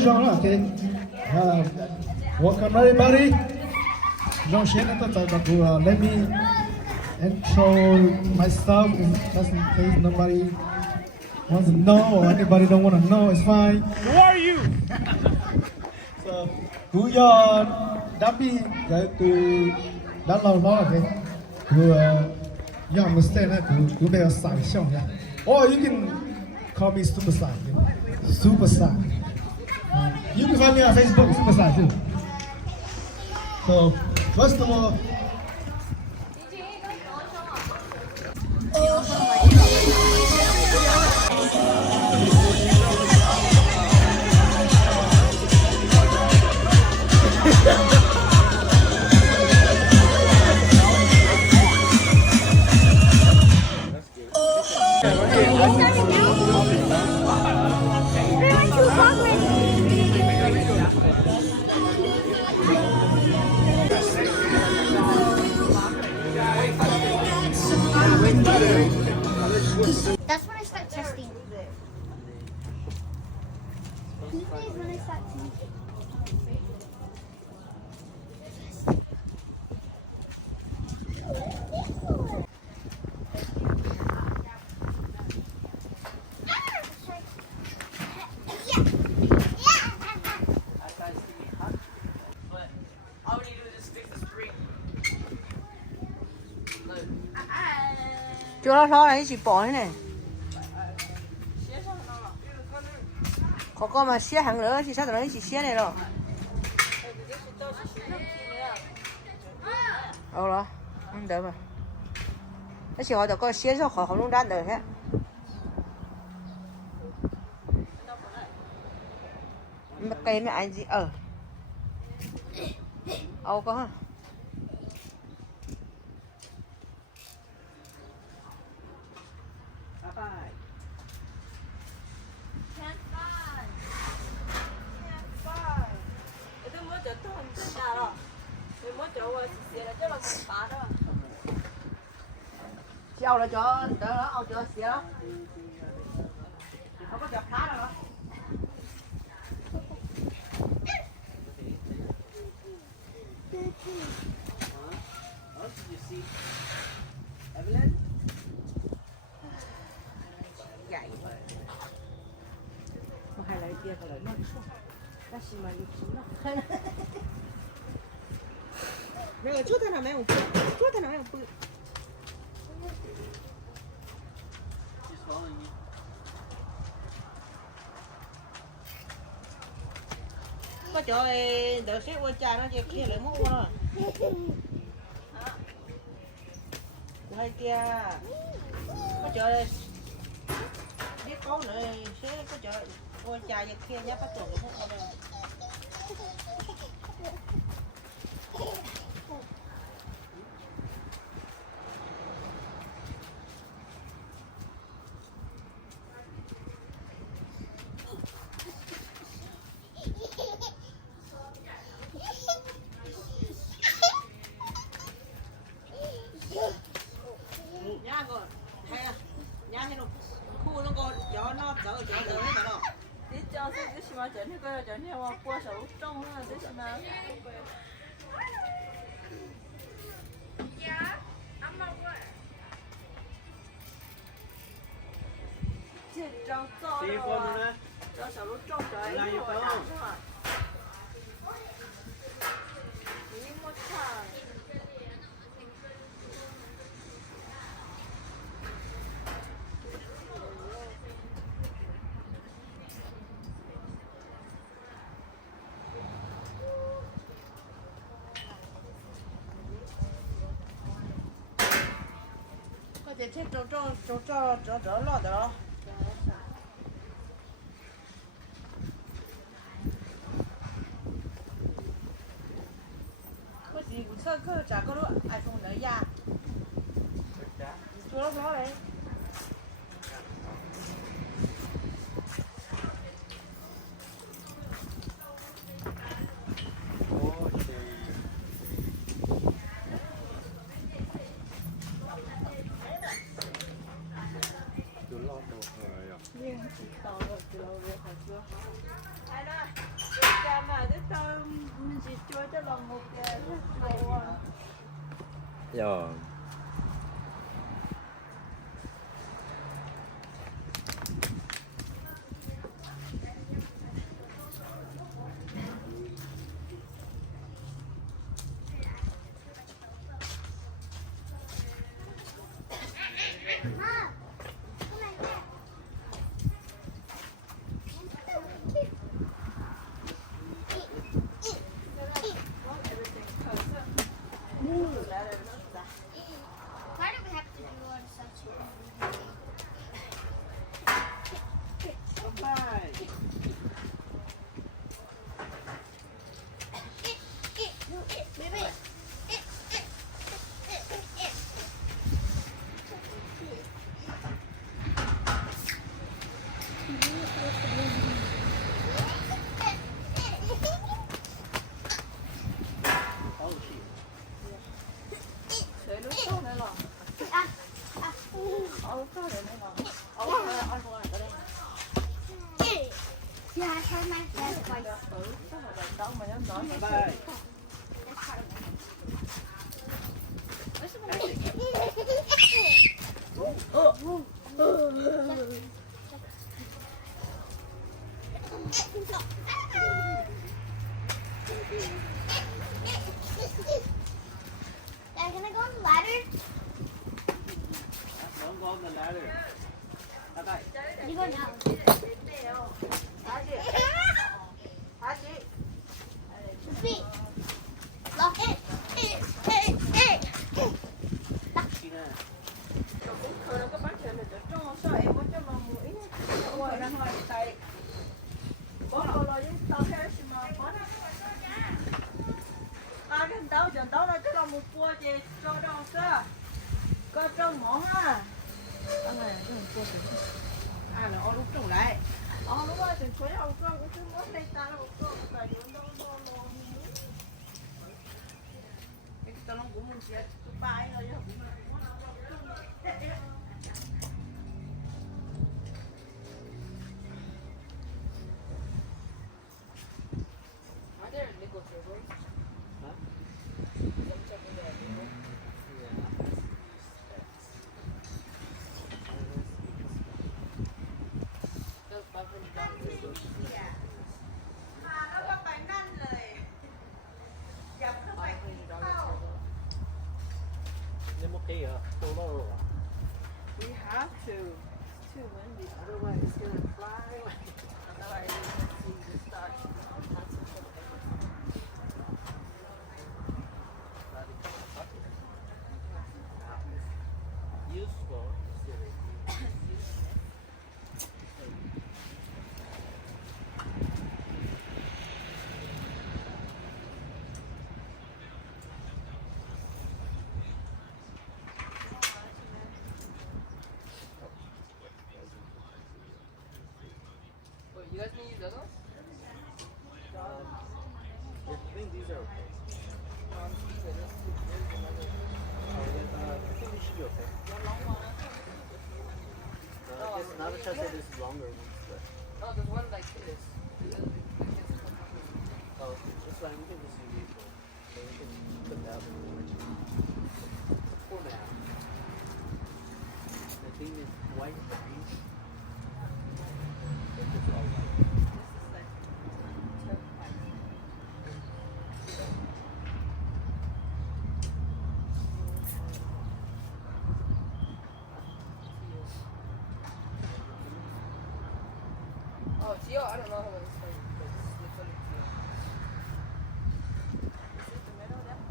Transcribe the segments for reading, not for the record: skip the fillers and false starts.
Jean là, okay. Welcome everybody. Jean Shen at the let me intro myself just in case nobody wants to know or anybody don't want to know, it's fine. Who are you? So, who y'all Dappy go to that long okay? Who you understand that who they are sang song, yeah. Or you can call me Super Star. Super Star. You can find me on Facebook, Super Star too. So, first of all, That's when I start testing. Tuesday is when I start testing. All we need to do is fix the screen. Look. Chỗ đó thôi này chỉ bỏ thế này. Có mà xé hàng nữa thì sao tụi nó chỉ xé này rồi. Đó, không được mà. Cái gì họ tụi có xé sao họ không đúng đắn được hết. Mà cây mấy anh gì Âu có hả? Âu là cho đỡ đó, Âu cho xía đó. Không có chọc khá đâu đó. Mà hay là kia cái nó đi xuống. Ta xí mà đi xuống nó. Mẹ chút thế nào mẹ không? Chút thế nào mẹ không? Có chỗ đợi xếp qua trà nó kia lại mốt qua hai kia có chỗ biết có nữa xếp có chỗ qua trà vậy kia giá phát triển mốt qua đây cho小鹿种着，一会儿打是吧？你莫看。快点去种了的。Khơi chả có độ iPhone đấy ya. Chú nó đấy. Chú lo đồ 练习到了，知道了，好就好。哎那，家嘛，这到唔是做得落木嘅，做啊。 Dạ. Mom, come right there. Why do we have to do all such? Bye. Baby. Oh shit. Để nước sốt này là. Nước sốt này là. Ăn qua này đây. Yeah, I tried my best. Like, Đâu mà nó nói bye bye. Are you gonna go on the ladder? Don't go on the ladder. Bye bye. You go now. Feet. Lock it. Tina. Rồi cũng thôi đâu có bắt chuyện là trong sao em muốn cho mà mũi. Rồi đang hỏi tay. Bố cô lo với tao theo xin mà bố. À cái tao chẳng tao là cái là một cua gì cho đâu cơ. Có trong mỏ ha. Anh này cái một cua gì. À là lúc trồng lại. Lúc đó thì chuối ông con cũng cứ muốn đây ta là một con phải điều đâu đâu đâu. Cái tao nó cũng muốn chết, tôi bay rồi chứ. Are there nickel tables? Huh? Double checking the nickel. Those $500. Mà nó có phải năn rồi. Dập nó phải $500 không? table. Nhưng mà khi ở đâu đó rồi. We have to. It's too windy, otherwise it's gonna fly away. Otherwise, you just start Useful. Wait, you guys can use those ones? I think these are okay. No, I'm just using this. There's another. I think we should be okay. I guess now that I say this is longer ones, but No, there's one like this. oh, it's fine. We can just use these ones. So we can put that one. For now. The thing is white and green. If it's all white. Oh, Gio, I don't know how it's like. It's funny too. Is it the middle there?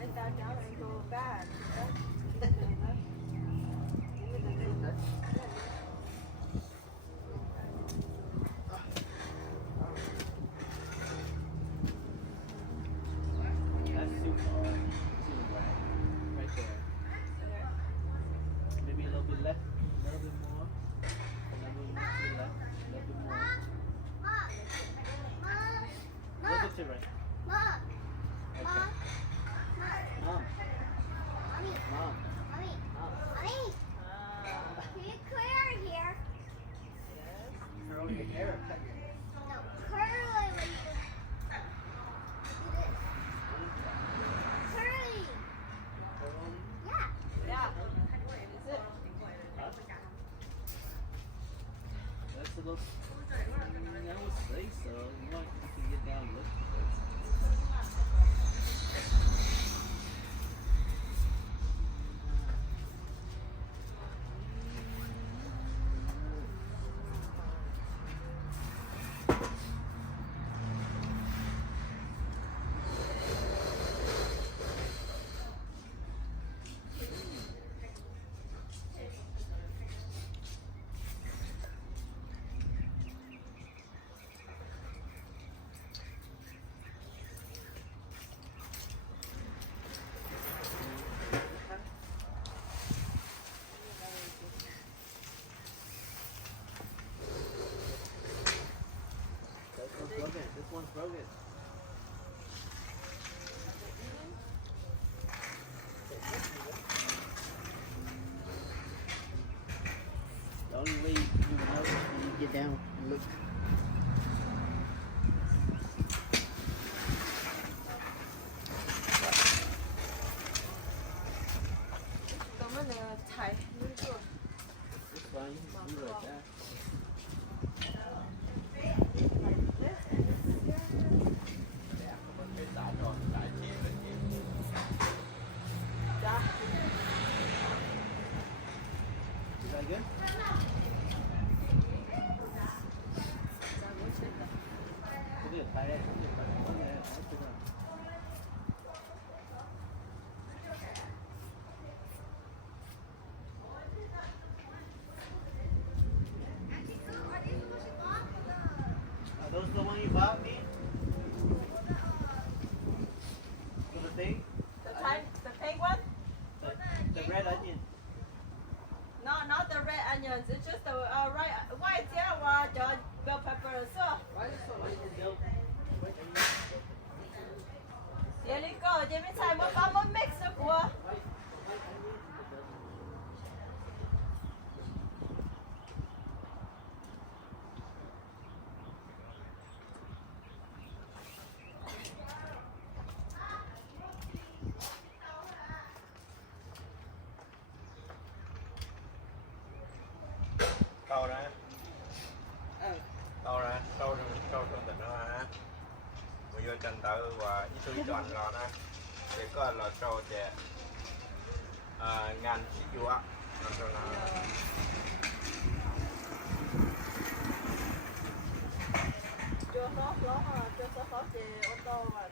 Lên tao cháu lại Mom. Mom. Mom. Mommy. Mom. Mommy. Mom. Mommy. Can you clear here? Yes. Curl your hair. No, curly when you do this. Curly. Yeah. Yeah. Is it? That's a little. I would say so. You want you can get down and look. This one's broken. The only way you know is when you get down and look. 그러면은 잘 물고. It's fine. You do like that. 자, Is that good? Cái điều tay đây, cái điều tay này, cái này, cái này. Are those the one you bought me? For the thing? the pink one? The red onion. No, not the red onions. It's just the white the bell pepper. So, here you go. Give me time. I'm gonna mix it for. Câu ra. Câu ra, câu trong tình đó ha. Bây giờ chân tự và ít tuổi chọn rồi nè. Để có là trâu chè. Ngàn xí dụ á. Rồi là Chưa sót thì ô tô và